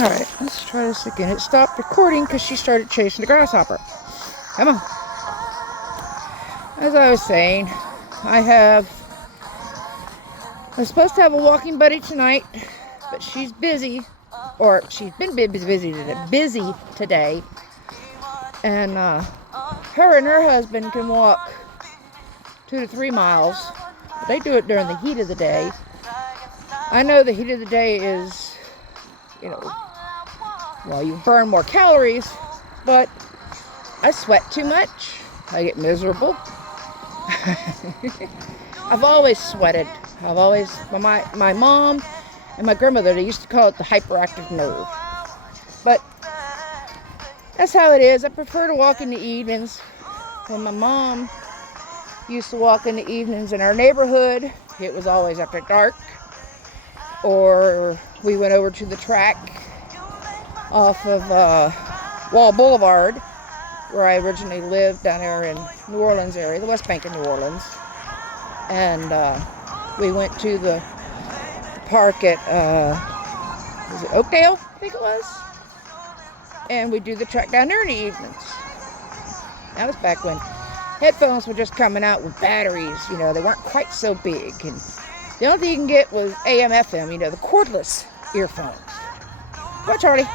Alright, let's try this again. It stopped recording because she started chasing the grasshopper. Come on. As I was saying, I was supposed to have a walking buddy tonight, but she's busy, or she's been busy today, and her and her husband can walk 2 to 3 miles. They do it during the heat of the day. I know the heat of the day is, well, you burn more calories, but I sweat too much. I get miserable. I've always sweated. My mom and my grandmother, they used to call it the hyperactive nerve. But that's how it is. I prefer to walk in the evenings. When my mom used to walk in the evenings in our neighborhood, it was always after dark. Or we went over to the track off of Wall Boulevard, where I originally lived down there in New Orleans area, the West Bank of New Orleans. And we went to the park at, was it Oakdale? I think it was. And we do the track down there in the evenings. That was back when headphones were just coming out with batteries. They weren't quite so big. And the only thing you can get was AM, FM, the cordless earphones. Go, Charlie.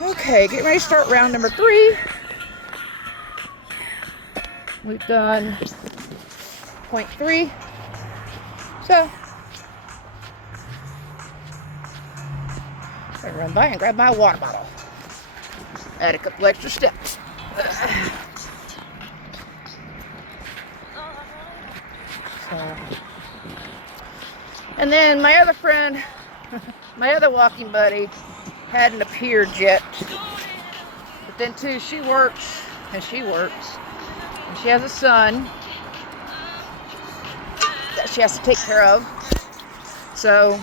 Okay, getting ready to start round number 3. We've done 0.3. So, I'm gonna run by and grab my water bottle. Add a couple extra steps. So, and then my other friend, my other walking buddy, hadn't appeared yet. But then too, she works, and she has a son that she has to take care of. So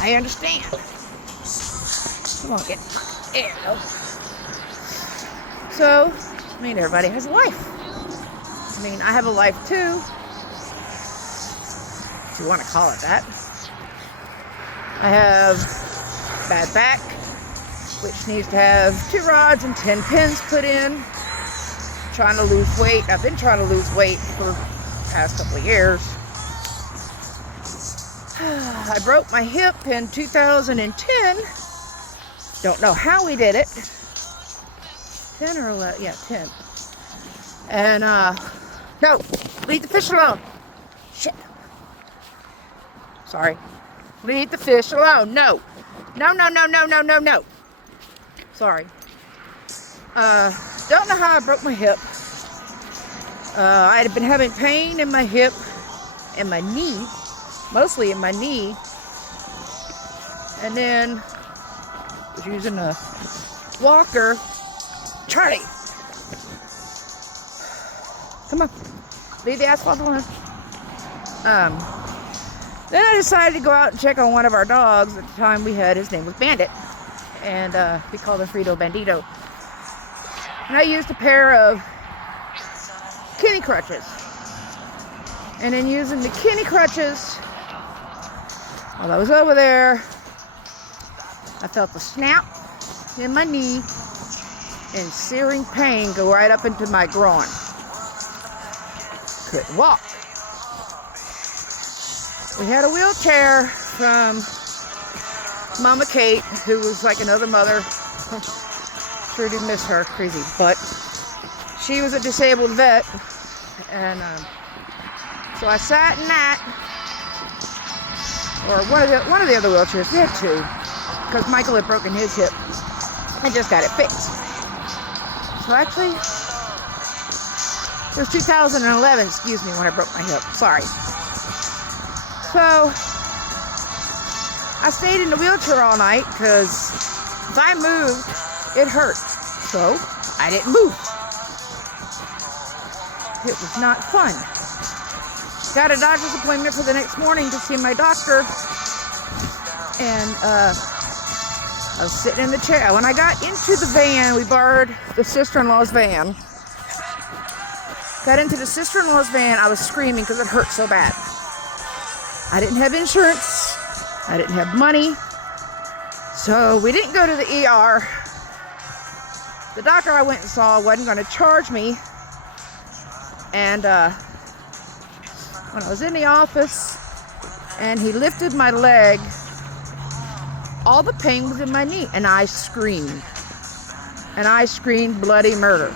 I understand. Come on, get there you go. So, everybody has a life. I have a life too, if you want to call it that. I have bad back, which needs to have 2 rods and 10 pins put in. I'm trying to lose weight. I've been trying to lose weight for the past couple of years. I broke my hip in 2010. Don't know how we did it. 10 or 11? Yeah, 10. And, no, leave the fish alone. Shit. Sorry. Leave the fish alone. No. No. Sorry. Don't know how I broke my hip. I had been having pain in my hip and my knee. Mostly in my knee. And then was using a walker. Charlie! Come on. Leave the asphalt alone. Then I decided to go out and check on one of our dogs. At the time we had, his name was Bandit. And we called him Frito Bandito. And I used a pair of kidney crutches. And then using the kidney crutches, while I was over there, I felt the snap in my knee and searing pain go right up into my groin. Couldn't walk. We had a wheelchair from Mama Kate, who was like another mother. Sure do miss her, crazy. But she was a disabled vet, and so I sat in that, or one of the other wheelchairs. We had 2, because Michael had broken his hip and just got it fixed. So actually, it was 2011, excuse me, when I broke my hip. Sorry. So, I stayed in the wheelchair all night because if I moved, it hurt. So, I didn't move. It was not fun. Got a doctor's appointment for the next morning to see my doctor. And I was sitting in the chair. When I got into the van, we borrowed the sister-in-law's van. Got into the sister-in-law's van, I was screaming because it hurt so bad. I didn't have insurance. I didn't have money. So we didn't go to the ER. The doctor I went and saw wasn't going to charge me. And when I was in the office and he lifted my leg, all the pain was in my knee, and I screamed. And I screamed bloody murder.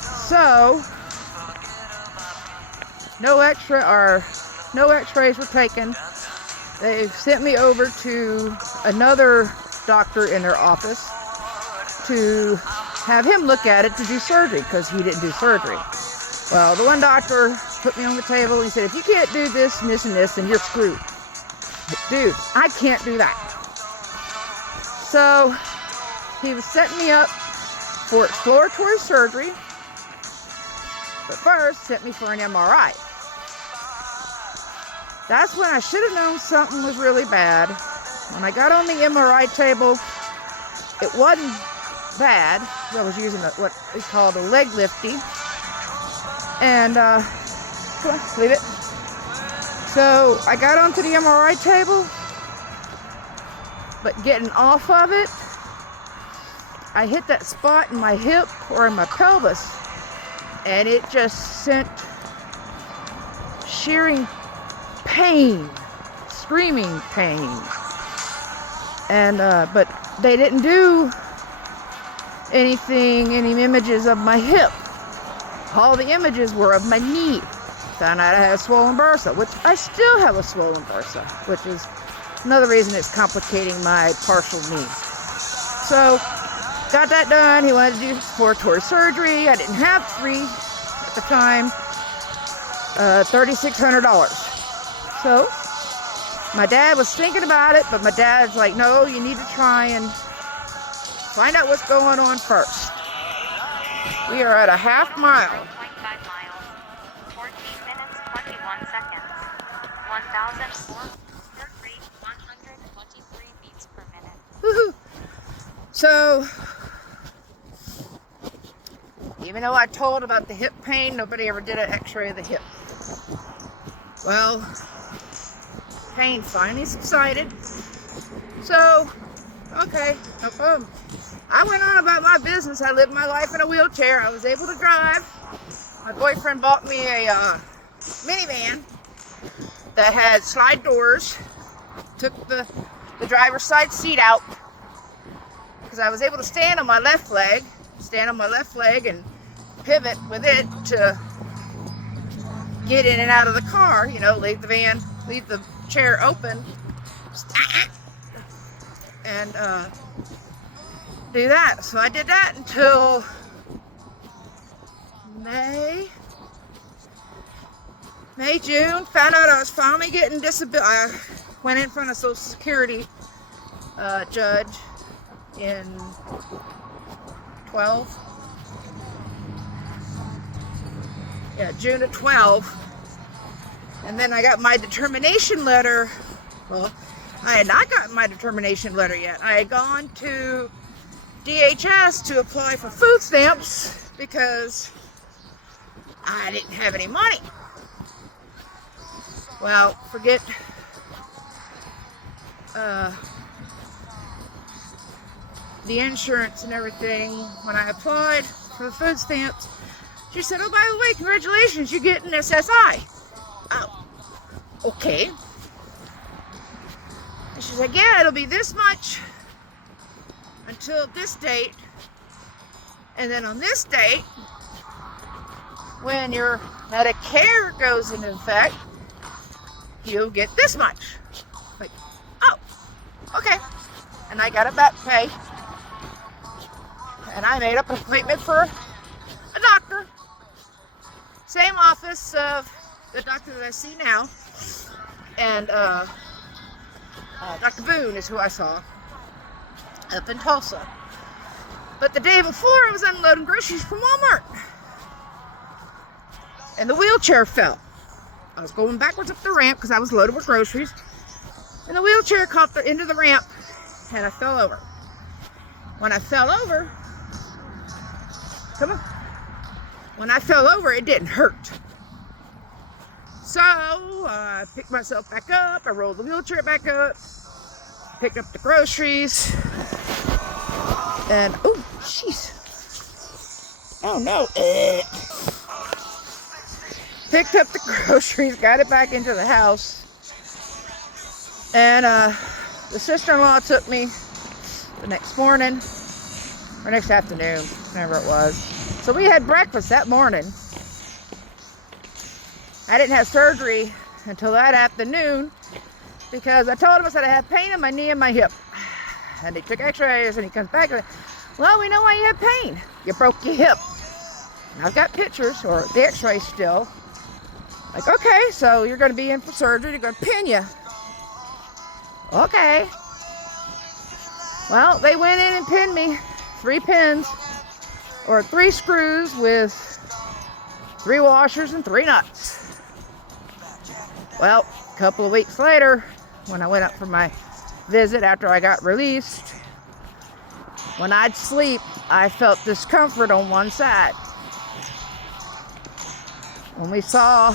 So, no x-rays were taken. They sent me over to another doctor in their office to have him look at it to do surgery, because he didn't do surgery. Well, the one doctor put me on the table and he said, if you can't do this and this and this, then you're screwed. Dude, I can't do that. So he was setting me up for exploratory surgery, but first sent me for an MRI. That's when I should have known something was really bad. When I got on the MRI table, it wasn't bad. I was using what is called a leg lifty. And, come on, leave it. So I got onto the MRI table, but getting off of it, I hit that spot in my hip or in my pelvis, and it just sent shearing pain, screaming pain. And, but they didn't do any images of my hip. All the images were of my knee. Found out I had a swollen bursa, which I still have a swollen bursa, which is another reason it's complicating my partial knee. So, got that done. He wanted to do exploratory surgery. I didn't have free at the time, $3,600. So, my dad was thinking about it, but my dad's like, no, you need to try and find out what's going on first. We are at a half mile. 5 miles, 14 minutes, 21 seconds, 123 beats per minute. Woohoo! So, even though I told about the hip pain, nobody ever did an x-ray of the hip. Well, pain finally subsided. So, okay, no problem. I went on about my business. I lived my life in a wheelchair. I was able to drive. My boyfriend bought me a minivan that had slide doors. Took the driver's side seat out because I was able to stand on my left leg and pivot with it to get in and out of the car. You know, leave the chair open, and do that. So I did that until June. Found out I was finally getting disability. I went in front of Social Security judge in June of 12. And then I got my determination letter. Well, I had not gotten my determination letter yet. I had gone to DHS to apply for food stamps because I didn't have any money. Well, forget the insurance and everything. When I applied for the food stamps, she said, oh, by the way, congratulations, you get an SSI. Oh, okay. And she's like, yeah, it'll be this much until this date, and then on this date, when your Medicare goes into effect, you'll get this much. Like, oh, okay. And I got a back pay, and I made up an appointment for a doctor. Same office of the doctor that I see now, and Dr. Boone is who I saw up in Tulsa. But the day before, I was unloading groceries from Walmart, and the wheelchair fell. I was going backwards up the ramp because I was loaded with groceries, and the wheelchair caught into the ramp, and I fell over. When I fell over, when I fell over, it didn't hurt. So I picked myself back up. I rolled the wheelchair back up, picked up the groceries, and oh, jeez. Oh no. Picked up the groceries, got it back into the house, and the sister-in-law took me the next morning, or next afternoon, whatever it was. So we had breakfast that morning. I didn't have surgery until that afternoon because I told him, I said I had pain in my knee and my hip. And he took x-rays and he comes back and said, well, we know why you have pain. You broke your hip. And I've got pictures or the x-rays still. Like, okay, so you're going to be in for surgery. They're going to pin you. Okay. Well, they went in and pinned me 3 pins or 3 screws with 3 washers and 3 nuts. Well, a couple of weeks later, when I went up for my visit after I got released, when I'd sleep, I felt discomfort on one side. When we saw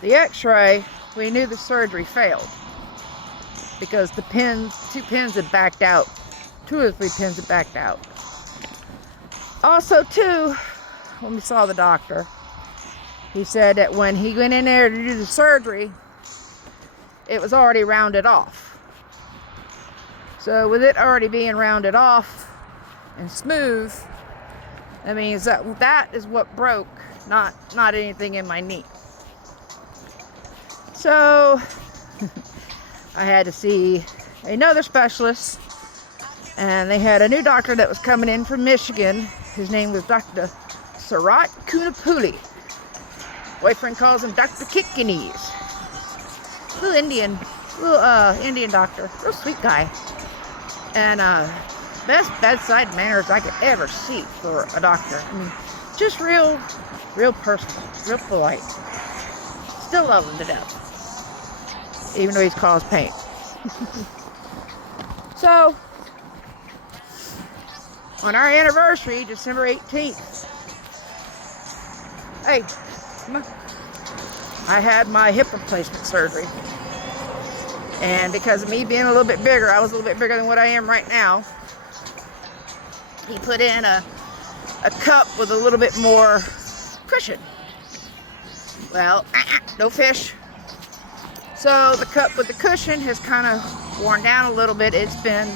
the x-ray, we knew the surgery failed because the pins, 2 pins had backed out. 2 or 3 pins had backed out. Also, too, when we saw the doctor, he said that when he went in there to do the surgery, it was already rounded off. So with it already being rounded off and smooth, that means that is what broke, not anything in my knee. So I had to see another specialist, and they had a new doctor that was coming in from Michigan. His name was Dr. Sarat Kunapuli. Boyfriend calls him Dr. Kick Your Knees. Little Indian doctor. Real sweet guy. And best bedside manners I could ever see for a doctor. I mean, just real personal, real polite. Still love him to death, even though he's caused pain. So, on our anniversary, December 18th, hey, come on. I had my hip replacement surgery. And because of me being a little bit bigger, I was a little bit bigger than what I am right now, he put in a cup with a little bit more cushion. Well, no fish. So the cup with the cushion has kind of worn down a little bit. It's been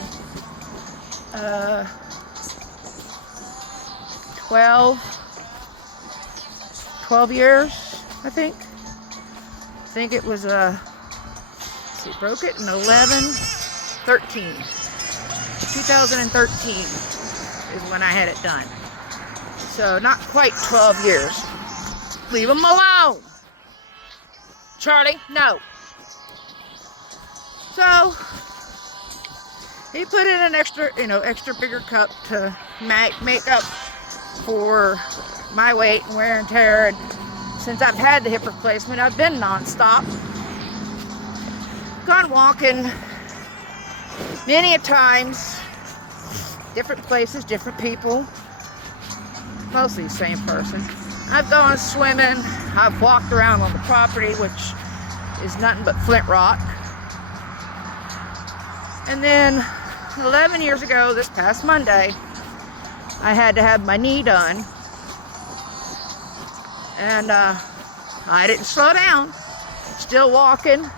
12 years, I think. I think it was he broke it in 2013 is when I had it done. So not quite 12 years. Leave him alone. Charlie, no. So he put in an extra bigger cup to make up for my weight and wear and tear. And since I've had the hip replacement, I've been nonstop. Gone walking many a times, different places, different people, mostly the same person. I've gone swimming, I've walked around on the property, which is nothing but flint rock. And then 11 years ago, this past Monday, I had to have my knee done. And I didn't slow down, still walking,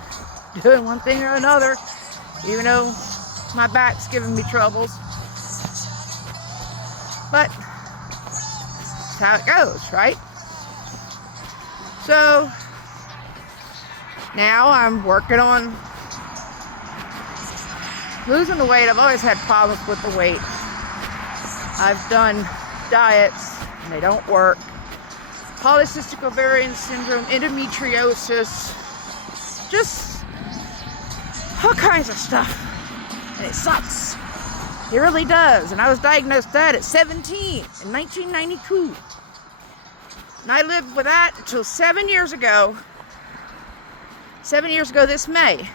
doing one thing or another, even though my back's giving me troubles. But that's how it goes, right? So now I'm working on losing the weight. I've always had problems with the weight. I've done diets and they don't work. Polycystic ovarian syndrome, endometriosis, just all kinds of stuff. And it sucks. It really does. And I was diagnosed that at 17 in 1992. And I lived with that until 7 years ago. 7 years ago this May,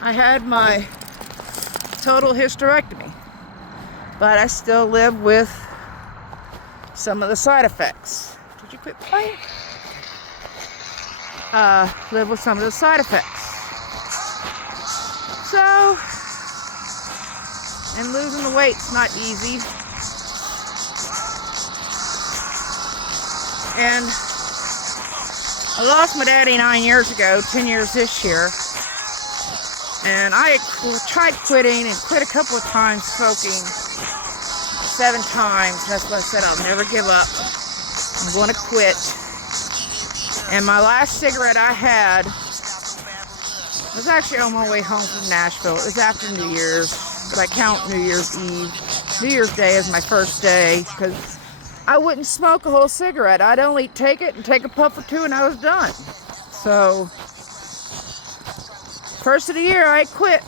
I had my total hysterectomy. But I still live with some of the side effects. Did you quit playing? live with some of the side effects. So, and losing the weight's not easy. And I lost my daddy 9 years ago, 10 years this year. And I tried quitting and quit a couple of times smoking, 7 times. That's why I said I'll never give up. I'm going to quit. And my last cigarette I had was actually on my way home from Nashville. It was after New Year's, but I count New Year's Eve. New Year's Day as my first day because I wouldn't smoke a whole cigarette. I'd only take it and take a puff or two and I was done. So, first of the year I quit.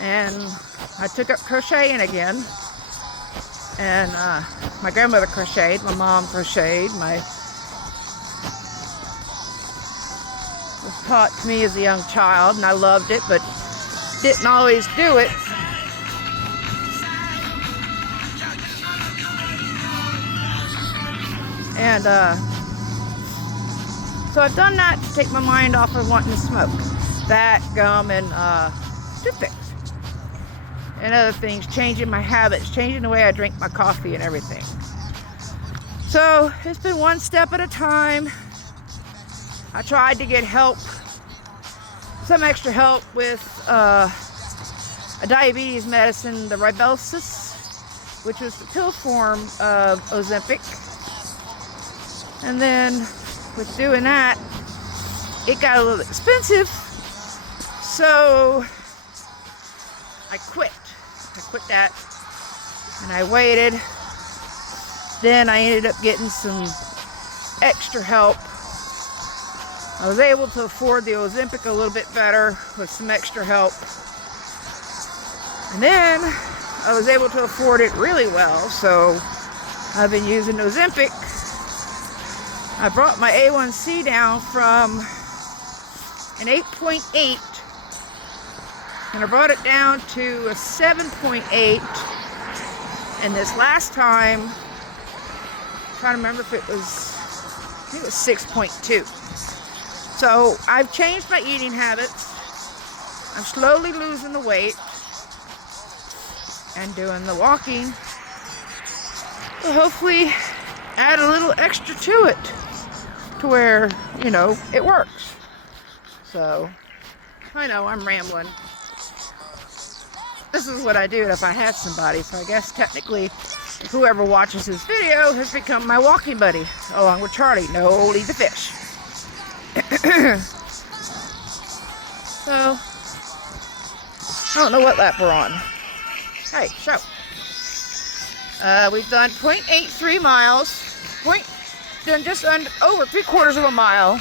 And I took up crocheting again. And my grandmother crocheted, my mom crocheted, was taught to me as a young child, and I loved it, but didn't always do it. And so I've done that to take my mind off of wanting to smoke. That, gum, and toothpicks. And other things, changing my habits, changing the way I drink my coffee and everything. So it's been one step at a time. I tried to get help, some extra help with a diabetes medicine, the Ribelsis, which was the pill form of Ozempic. And then with doing that, it got a little expensive. So I quit. I quit that and I waited. Then I ended up getting some extra help. I was able to afford the Ozempic a little bit better with some extra help. And then I was able to afford it really well, so I've been using Ozempic. I brought my A1C down from an 8.8 and I brought it down to a 7.8, and this last time, I'm trying to remember if it was, I think it was 6.2. So I've changed my eating habits. I'm slowly losing the weight and doing the walking. So hopefully add a little extra to it to where, you know, it works. So I know I'm rambling. This is what I do if I have somebody. So I guess technically whoever watches this video has become my walking buddy along with Charlie. No, leave the fish. So I don't know what lap we're on. Hey, show. We've done 0.83 miles. Done just over 3/4 of a mile.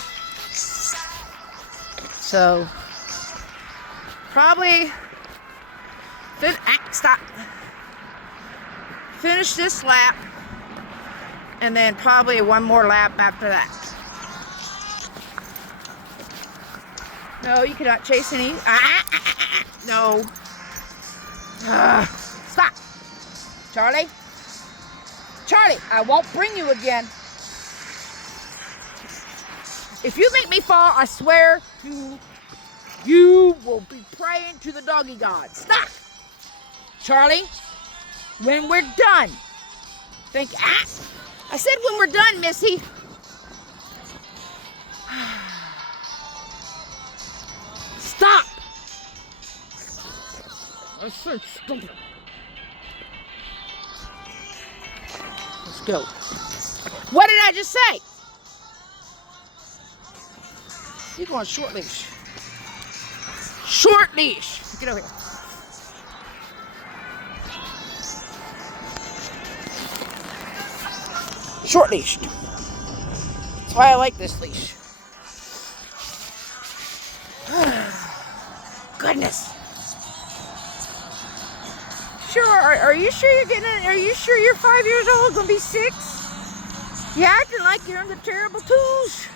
So probably stop. Finish this lap, and then probably one more lap after that. No, you cannot chase any. No. Stop. Charlie. Charlie, I won't bring you again. If you make me fall, I swear you will be praying to the doggy god. Stop. Charlie, when we're done. I said when we're done, Missy. Stop. I said stop. Let's go. What did I just say? You're going short leash. Short leash. Get over here. Short leashed. That's why I like this leash. Goodness. Sure, are you sure you're getting it? Are you sure you're 5 years old, gonna be 6? You're acting like you're in the terrible twos.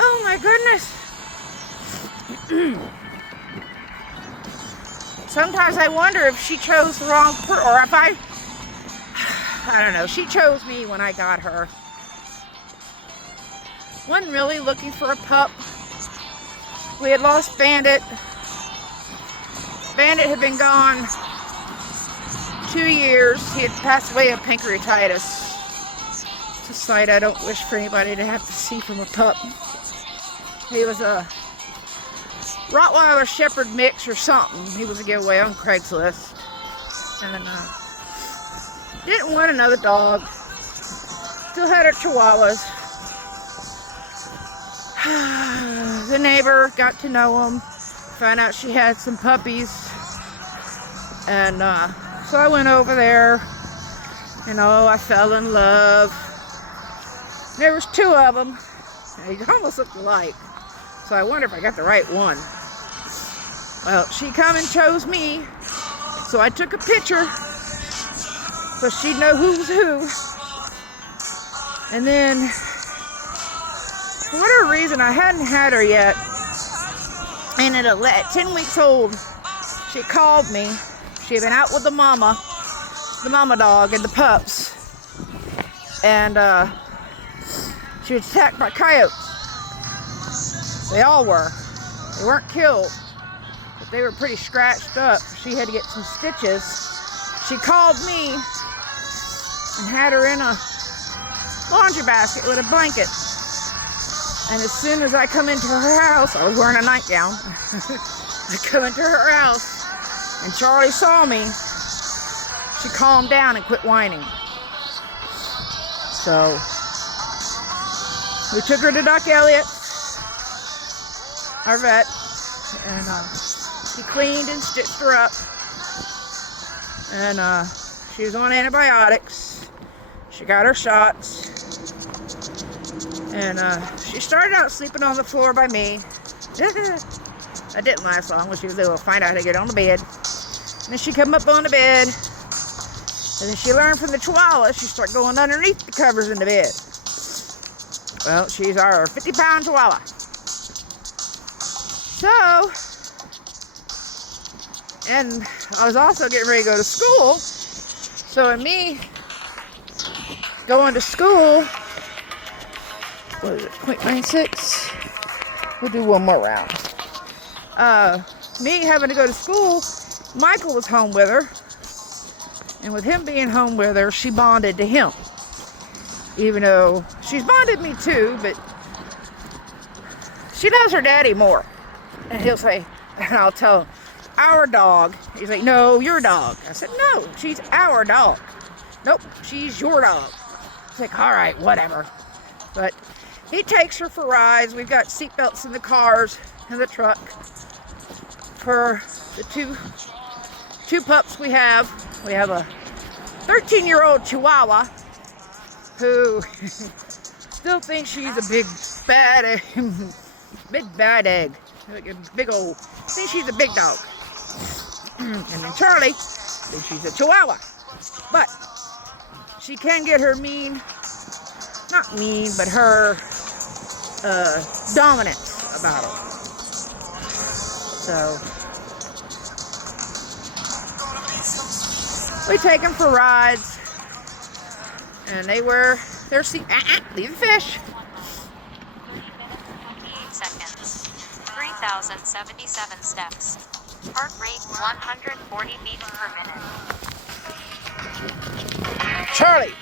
Oh my goodness. Sometimes I wonder if she chose the wrong or if I don't know. She chose me when I got her. wasn't really looking for a pup. We had lost Bandit. Bandit had been gone 2 years. He had passed away of pancreatitis. It's a sight I don't wish for anybody to have to see from a pup. He was a Rottweiler Shepherd mix or something. He was a giveaway on Craigslist. And didn't want another dog. Still had her chihuahuas. The neighbor got to know him. Found out she had some puppies. And so I went over there. And I fell in love. There was 2 of them. They almost looked alike. So I wonder if I got the right one. Well, she come and chose me. So I took a picture. So she'd know who's who. And then, for whatever reason, I hadn't had her yet. And at 10 weeks old, she called me. She had been out with the mama dog, and the pups. And she was attacked by coyotes. They all were. They weren't killed, but they were pretty scratched up. She had to get some stitches. She called me and had her in a laundry basket with a blanket. And as soon as I come into her house, I was wearing a nightgown. I come into her house, and Charlie saw me. She calmed down and quit whining. So we took her to Doc Elliott, our vet, and he cleaned and stitched her up. And she was on antibiotics. She got her shots. And she started out sleeping on the floor by me. That didn't last long when she was able to find out how to get on the bed. And then she come up on the bed. And then she learned from the Chihuahua, she started going underneath the covers in the bed. Well, she's our 50-pound Chihuahua. So, and I was also getting ready to go to school. So in me going to school, what is it, 0.96? We'll do one more round. Me having to go to school, Michael was home with her. And with him being home with her, she bonded to him. Even though she's bonded me too, but she loves her daddy more. And he'll say, and I'll tell him, our dog. He's like, no, your dog. I said, no, she's our dog. Nope, she's your dog. It's like, all right, whatever. But he takes her for rides. We've got seatbelts in the cars and the truck for the two pups we have. We have a 13-year-old Chihuahua who still thinks she's a big bad egg. Big bad egg. Like a big old, thinks she's a big dog. And then Charlie thinks she's a Chihuahua. But she can get her not mean, but her dominance about her. So we take them for rides, and they wear their seat. Leave the fish. 28 seconds. 3,077 steps. Heart rate 140 beats per minute. Charlie.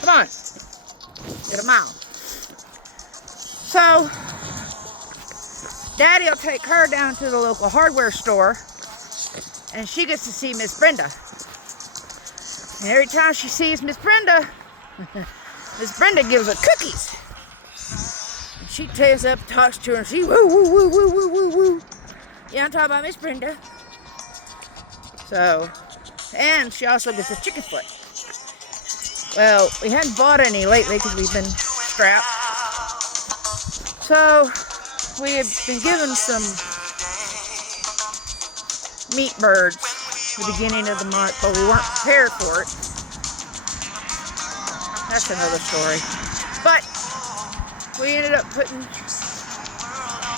Come on. Get a mile. So, Daddy will take her down to the local hardware store, and she gets to see Miss Brenda. And every time she sees Miss Brenda, Miss Brenda gives her cookies. And she takes up, talks to her, and she woo, woo, woo, woo, woo, woo, woo. Yeah, I'm talking about Miss Brenda. So, and she also gets a chicken foot. Well, we hadn't bought any lately because we've been strapped. So, we have been given some meat birds at the beginning of the month, but we weren't prepared for it. That's another story. But we ended up putting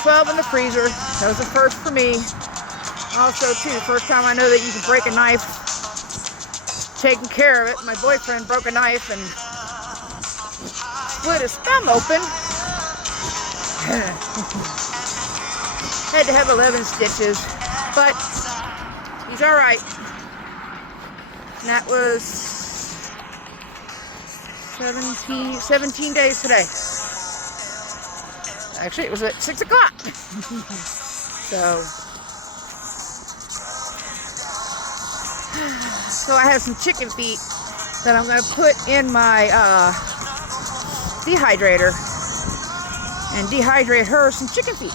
12 in the freezer. That was the first for me. Also, too, the first time I know that you can break a knife taking care of it. My boyfriend broke a knife and split his thumb open. Had to have 11 stitches, but he's all right. And that was 17 days today. Actually, it was at 6 o'clock. So I have some chicken feet that I'm going to put in my dehydrator and dehydrate her some chicken feet.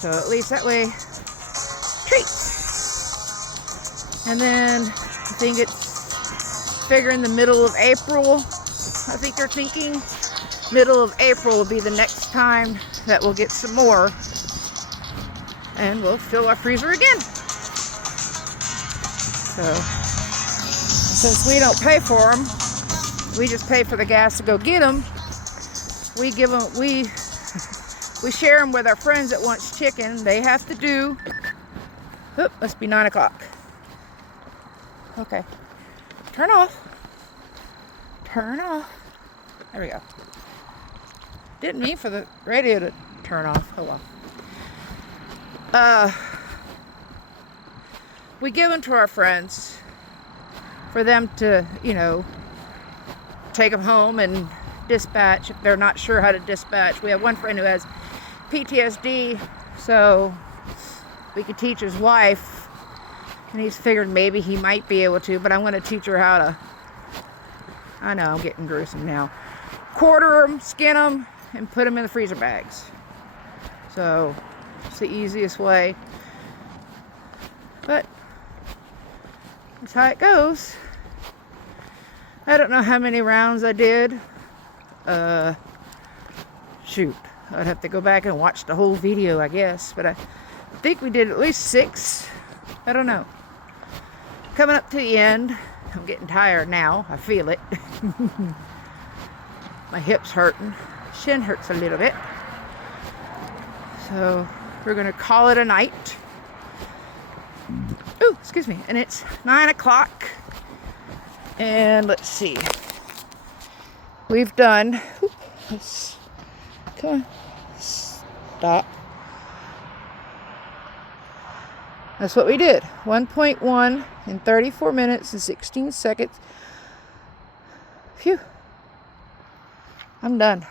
So at least that way, treats. And then I think it's figuring the middle of April. I think they're thinking middle of April will be the next time that we'll get some more. And we'll fill our freezer again. So since we don't pay for them, we just pay for the gas to go get them. We give them, we share them with our friends that wants chicken. They have to do, oop, must be 9 o'clock. Okay, turn off. Turn off. There we go. Didn't mean for the radio to turn off. Oh well. We give them to our friends for them to, you know, take them home and dispatch if they're not sure how to dispatch. We have one friend who has PTSD, so we could teach his wife, and he's figured maybe he might be able to, but I'm going to teach her how to, I know I'm getting gruesome now, quarter them, skin them, and put them in the freezer bags. So it's the easiest way, but that's how it goes. I don't know how many rounds I did. Shoot, I'd have to go back and watch the whole video, I guess, but I think we did at least 6. I don't know. Coming up to the end. I'm getting tired now. I feel it. My hip's hurting. Shin hurts a little bit. So we're gonna call it a night. Ooh, excuse me. And it's 9 o'clock. And let's see. We've done, come on, stop. That's what we did. 1.1 in 34 minutes and 16 seconds. Phew. I'm done.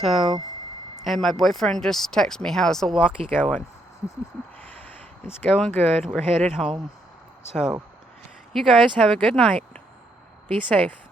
So, and my boyfriend just texted me, how's the walkie going? It's going good. We're headed home. So, you guys have a good night. Be safe.